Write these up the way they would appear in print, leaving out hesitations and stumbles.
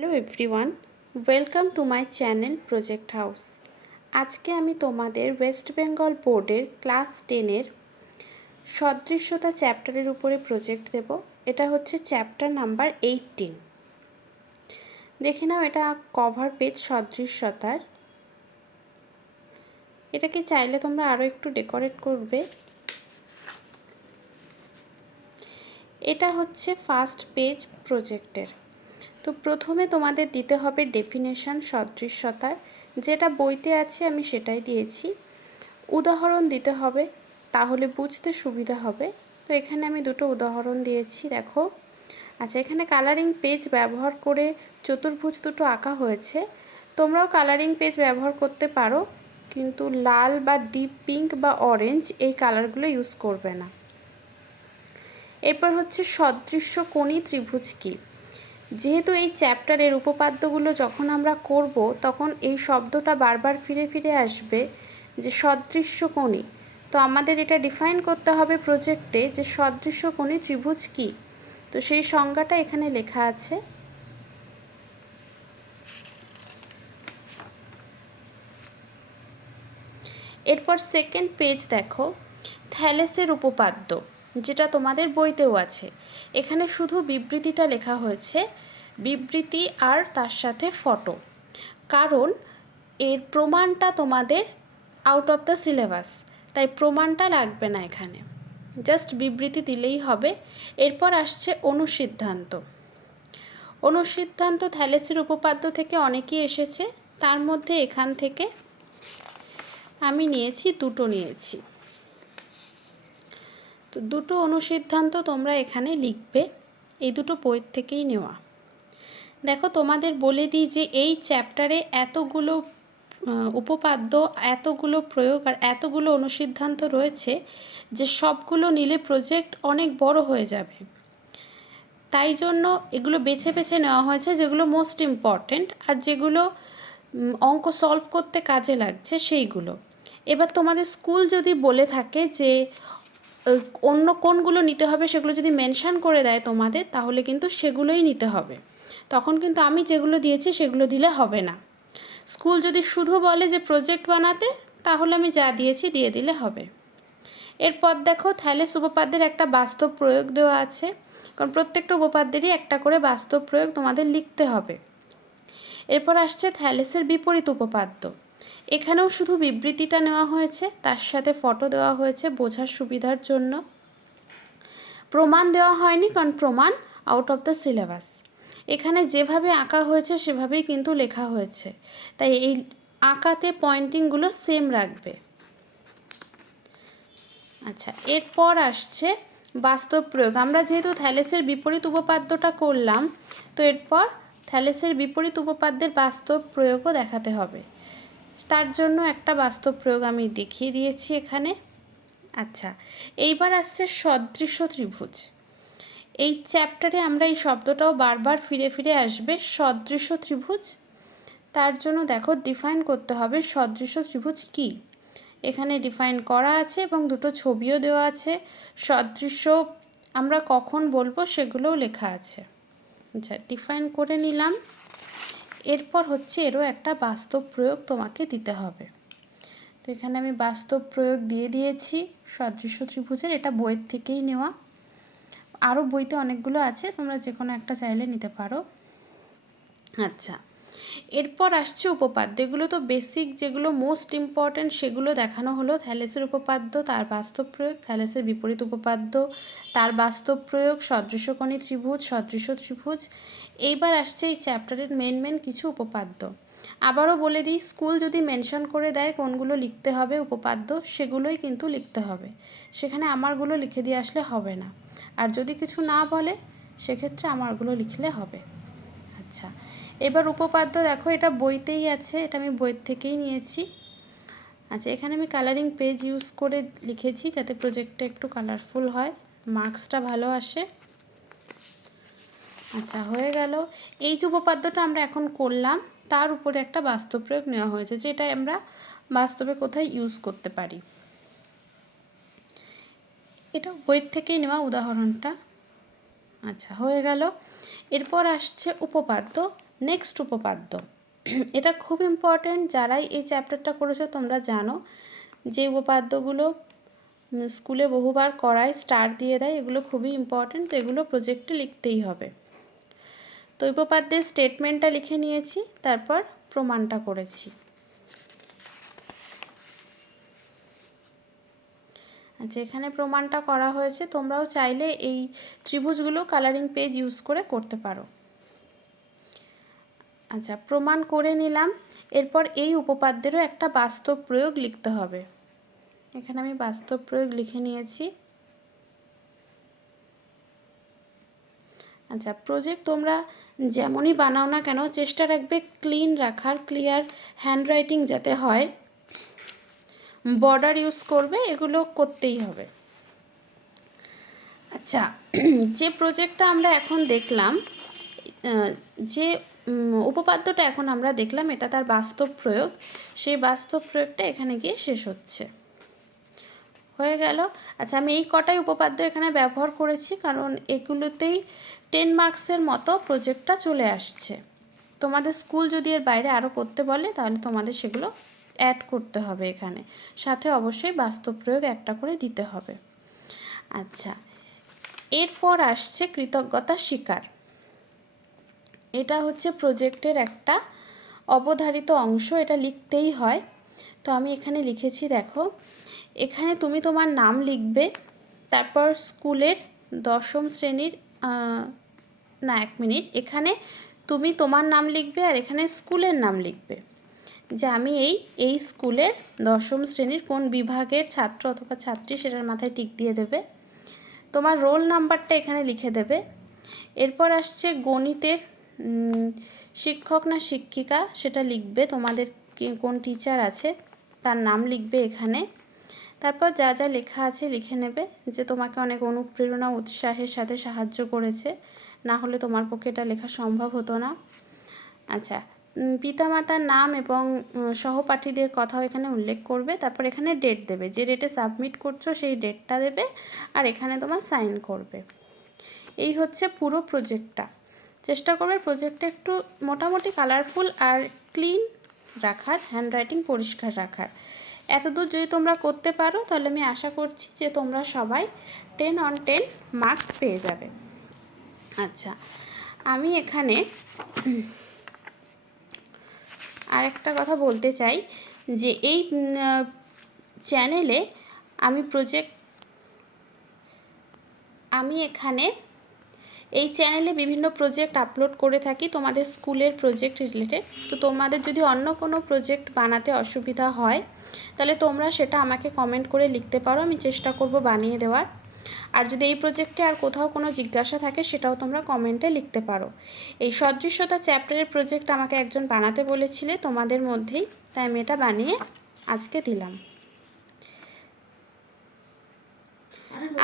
Hello everyone, welcome to my channel project house. আজকে আমি তোমাদের ওয়েস্ট বেঙ্গল বোর্ডের ক্লাস 10-এর সদৃশ্যতা চ্যাপ্টারের উপরে প্রজেক্ট দেব। এটা হচ্ছে চ্যাপ্টার নাম্বার 18। দেখে নাও, এটা কভার পেজ সদৃশ্যতার। এটাকে চাইলে তোমরা আরও একটু ডেকোরেট করবে। এটা হচ্ছে ফার্স্ট পেজ প্রজেক্টের। তো প্রথমে তোমাদের দিতে হবে ডেফিনেশন সদৃশ্যতার, যেটা বইতে আছে আমি সেটাই দিয়েছি। উদাহরণ দিতে হবে, তাহলে বুঝতে সুবিধা হবে। তো এখানে আমি দুটো উদাহরণ দিয়েছি, দেখো। আচ্ছা, এখানে কালারিং পেজ ব্যবহার করে চতুর্ভুজ দুটো আঁকা হয়েছে। তোমরাও কালারিং পেজ ব্যবহার করতে পারো, কিন্তু লাল বা ডিপ পিঙ্ক বা অরেঞ্জ এই কালারগুলো ইউজ করবে না। এরপর হচ্ছে সদৃশ্য কোণী ত্রিভুজ কী। যেহেতু এই চ্যাপ্টারের উপপাদ্যগুলো যখন আমরা করব তখন এই শব্দটা বারবার ফিরে ফিরে আসবে, যে সদৃশ্য কোণী। তো আমাদের এটা ডিফাইন করতে হবে প্রজেক্টে যে সদৃশ্য কোণী ত্রিভুজ কী। তো সেই সংজ্ঞাটা এখানে লেখা আছে। এরপর সেকেন্ড পেজ দেখো, থ্যালেসের উপপাদ্য, যেটা তোমাদের বইতেও আছে। এখানে শুধু বিবৃতিটা লেখা হয়েছে, বিবৃতি আর তার সাথে ফটো, কারণ এর প্রমাণটা তোমাদের আউট অফ দ্য সিলেবাস, তাই প্রমাণটা লাগবে না এখানে, জাস্ট বিবৃতি দিলেই হবে। এরপর আসছে অনুসিদ্ধান্ত। অনুসিদ্ধান্ত থ্যালেসের উপপাদ্য থেকে অনেকেই এসেছে, তার মধ্যে এখান থেকে আমি দুটো নিয়েছি। তো দুটো অনুসিদ্ধান্ত তোমরা এখানে লিখবে, এই দুটো বই থেকেই নেওয়া। দেখো, তোমাদের বলে দিই যে এই চ্যাপ্টারে এতগুলো উপপাদ্য, এতগুলো প্রয়োগ আর এতগুলো অনুসিদ্ধান্ত রয়েছে যে সবগুলো নিলে প্রজেক্ট অনেক বড় হয়ে যাবে। তাই জন্য এগুলো বেছে বেছে নেওয়া হয়েছে, যেগুলো মোস্ট ইম্পর্ট্যান্ট আর যেগুলো অঙ্ক সলভ করতে কাজে লাগছে সেইগুলো। এবার তোমাদের স্কুল যদি বলে থাকে যে অন্য কোনগুলো নিতে হবে, সেগুলো যদি মেনশান করে দেয় তোমাদের, তাহলে কিন্তু সেগুলোই নিতে হবে। তখন কিন্তু আমি যেগুলো দিয়েছি সেগুলো দিলে হবে না। স্কুল যদি শুধু বলে যে প্রজেক্ট বানাতে, তাহলে আমি যা দিয়েছি দিয়ে দিলে হবে। এরপর দেখো, থ্যালেস উপপাদ্যের একটা বাস্তব প্রয়োগ দেওয়া আছে, কারণ প্রত্যেকটা উপপাদ্যেরই একটা করে বাস্তব প্রয়োগ তোমাদের লিখতে হবে। এরপর আসছে থ্যালেসের বিপরীত উপপাদ্য। এখানেও শুধু বিবৃতিটা নেওয়া হয়েছে, তার সাথে ফটো দেওয়া হয়েছে বোঝার সুবিধার জন্য। প্রমাণ দেওয়া হয়নি, কারণ প্রমাণ আউট অফ দ্য সিলেবাস। এখানে যেভাবে আঁকা হয়েছে সেভাবেই কিন্তু লেখা হয়েছে, তাই এই আঁকাতে পয়েন্টিংগুলো সেম রাখবে। আচ্ছা, এরপর আসছে বাস্তব প্রয়োগ। আমরা যেহেতু থ্যালেসের বিপরীত উপপাদ্যটা করলাম, তো এরপর থ্যালেসের বিপরীত উপপাদ্যের বাস্তব প্রয়োগও দেখাতে হবে। তার জন্য একটা বাস্তব প্রয়োগ আমি দেখিয়ে দিয়েছি এখানে। আচ্ছা, এইবার আসছে সদৃশ্য ত্রিভুজ। এই চ্যাপ্টারে আমরা এই শব্দটাও বারবার ফিরে ফিরে আসবে, সদৃশ্য ত্রিভুজ। তার জন্য দেখো, ডিফাইন করতে হবে সদৃশ্য ত্রিভুজ কী। এখানে ডিফাইন করা আছে এবং দুটো ছবিও দেওয়া আছে। সদৃশ্য আমরা কখন বলবো সেগুলোও লেখা আছে। আচ্ছা, ডিফাইন করে নিলাম। এরপর হচ্ছে এরও একটা বাস্তব প্রয়োগ তোমাকে দিতে হবে। তো এখানে আমি বাস্তব প্রয়োগ দিয়ে দিয়েছি সদৃশ্য ত্রিভুজের, এটা বইয়ের থেকেই নেওয়া। আরও বইতে অনেকগুলো আছে, তোমরা যে কোনো একটা চাইলে নিতে পারো। আচ্ছা, এরপর আসছে উপপাদ্য। এগুলো তো বেসিক, যেগুলো মোস্ট ইম্পর্ট্যান্ট সেগুলো দেখানো হলো। থ্যালেসের উপপাদ্য, তার বাস্তব প্রয়োগ, থ্যালেসের বিপরীত উপপাদ্য, তার বাস্তব প্রয়োগ, সদৃশ্যকোণী ত্রিভুজ, সদৃশ্য ত্রিভুজ। এইবার আসছে এই চ্যাপ্টারের মেন কিছু উপপাদ্য। আবারও বলে দিই, স্কুল যদি মেনশন করে দেয় কোনগুলো লিখতে হবে উপপাদ্য, সেগুলোই কিন্তু লিখতে হবে। সেখানে আমারগুলো লিখে দিয়ে আসলে হবে না, আর যদি কিছু না বলে সেক্ষেত্রে আমারগুলো লিখলে হবে। আচ্ছা, এবার উপপাদ্য দেখো, এটা বইতেই আছে, এটা আমি বইয়ের থেকেই নিয়েছি। আচ্ছা, এখানে আমি কালারিং পেজ ইউজ করে লিখেছি, যাতে প্রজেক্টটা একটু কালারফুল হয়, মার্কসটা ভালো আসে। আচ্ছা, হয়ে গেল। এই যে উপপাদ্যটা আমরা এখন করলাম, তার উপরে একটা বাস্তব প্রয়োগ নেওয়া হয়েছে, যেটা আমরা বাস্তবে কোথায় ইউজ করতে পারি। এটা বইয়ের থেকেই নেওয়া উদাহরণটা। আচ্ছা, হয়ে গেল। এরপর আসছে উপপাদ্য, নেক্সট উপপাদ্য, এটা খুব ইম্পর্টেন্ট, যারাই এই চ্যাপ্টারটা করেছো তোমরা জানো যে উপপাদ্যগুলো স্কুলে বহুবার করায়, স্টার দিয়ে দেয়, এগুলো খুবই ইম্পর্টেন্ট, তো এগুলো প্রজেক্টে লিখতেই হবে। তো উপপাদ্যের স্টেটমেন্টটা লিখে নিয়েছি, তারপর প্রমাণটা করেছি। আচ্ছা, এখানে প্রমাণটা করা হয়েছে, তোমরাও চাইলে এই ত্রিভুজগুলো কালারিং পেজ ইউজ করে করতে পারো। আচ্ছা, প্রমাণ করে নিলাম। এরপর এই উপপাদ্যেরও একটা বাস্তব প্রয়োগ লিখতে হবে। এখানে আমি বাস্তব প্রয়োগ লিখে নিয়েছি। আচ্ছা, প্রজেক্ট তোমরা যেমনই বানাও না কেন চেষ্টা রাখবে ক্লিন রাখার, ক্লিয়ার হ্যান্ডরাইটিং যাতে হয়, বর্ডার ইউজ করবে, এগুলো করতেই হবে। আচ্ছা, যে প্রজেক্টটা আমরা এখন দেখলাম, যে উপপাদ্যটা এখন আমরা দেখলাম, এটা তার বাস্তব প্রয়োগ, সেই বাস্তব প্রয়োগটা এখানে গিয়ে শেষ হচ্ছে, হয়ে গেল। আচ্ছা, আমি এই কটাই উপপাদ্য এখানে ব্যবহার করেছি কারণ এগুলোতেই 10 মার্কসের মতো প্রজেক্টটা চলে আসছে। তোমাদের স্কুল যদি এর বাইরে আরও করতে বলে তাহলে তোমাদের সেগুলো অ্যাড করতে হবে এখানে, সাথে অবশ্যই বাস্তব প্রয়োগ একটা করে দিতে হবে। আচ্ছা, এরপর আসছে কৃতজ্ঞতা স্বীকার। এটা হচ্ছে প্রজেক্টের একটা অবধারিত অংশ, এটা লিখতেই হয়। তো আমি এখানে লিখেছি, দেখো এখানে তুমি তোমার নাম লিখবে, তারপর স্কুলের 10ম শ্রেণীর, না 1 মিনিট, এখানে তুমি তোমার নাম লিখবে আর এখানে স্কুলের নাম লিখবে, যে আমি এই স্কুলের 10ম শ্রেণীর কোন বিভাগের ছাত্র অথবা ছাত্রী, সেটার মাথায় টিক দিয়ে দেবে। তোমার রোল নাম্বারটা এখানে লিখে দেবে। এরপর আসছে গণিতের শিক্ষক না শিক্ষিকা সেটা লিখবে, তোমাদের কোন টিচার আছে তার নাম লিখবে এখানে। তারপর যা যা লেখা আছে লিখে নেবে, যে তোমাকে অনেক অনুপ্রেরণা উৎসাহের সাথে সাহায্য করেছে, না হলে তোমার পক্ষে এটা লেখা সম্ভব হতো না। আচ্ছা, পিতামাতার নাম এবং সহপাঠীদের কথাও এখানে উল্লেখ করবে। তারপর এখানে ডেট দেবে, যে ডেটে সাবমিট করছো সেই ডেটটা দেবে, আর এখানে তোমার সাইন করবে। এই হচ্ছে পুরো প্রজেক্টটা। চেষ্টা করবে প্রজেক্টটা একটু মোটামুটি কালারফুল আর ক্লিন রাখার, হ্যান্ডরাইটিং পরিষ্কার রাখার। এতদূর যদি তোমরা করতে পারো তাহলে আমি আশা করছি যে তোমরা সবাই 10 on 10 মার্কস পেয়ে যাবে। আচ্ছা, আমি এখানে আরেকটা কথা বলতে চাই, যে এই চ্যানেলে আমি এখানে এই চ্যানেলে বিভিন্ন প্রজেক্ট আপলোড করে থাকি তোমাদের স্কুলের প্রজেক্ট রিলেটেড। তো তোমাদের যদি অন্য কোনো প্রজেক্ট বানাতে অসুবিধা হয় তাহলে তোমরা সেটা আমাকে কমেন্ট করে লিখতে পারো, আমি চেষ্টা করব বানিয়ে দেওয়ার। আর যদি এই প্রজেক্টে আর কোথাও কোনো জিজ্ঞাসা থাকে সেটাও তোমরা কমেন্টে লিখতে পারো। এই সদৃশ্যতা চ্যাপ্টারের প্রজেক্ট আমাকে একজন বানাতে বলেছিলে তোমাদের মধ্যেই, তাই আমি এটা বানিয়ে আজকে দিলাম।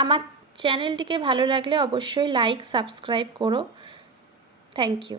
আমার চ্যানেলটিকে ভালো লাগলে অবশ্যই লাইক সাবস্ক্রাইব করো। Thank you.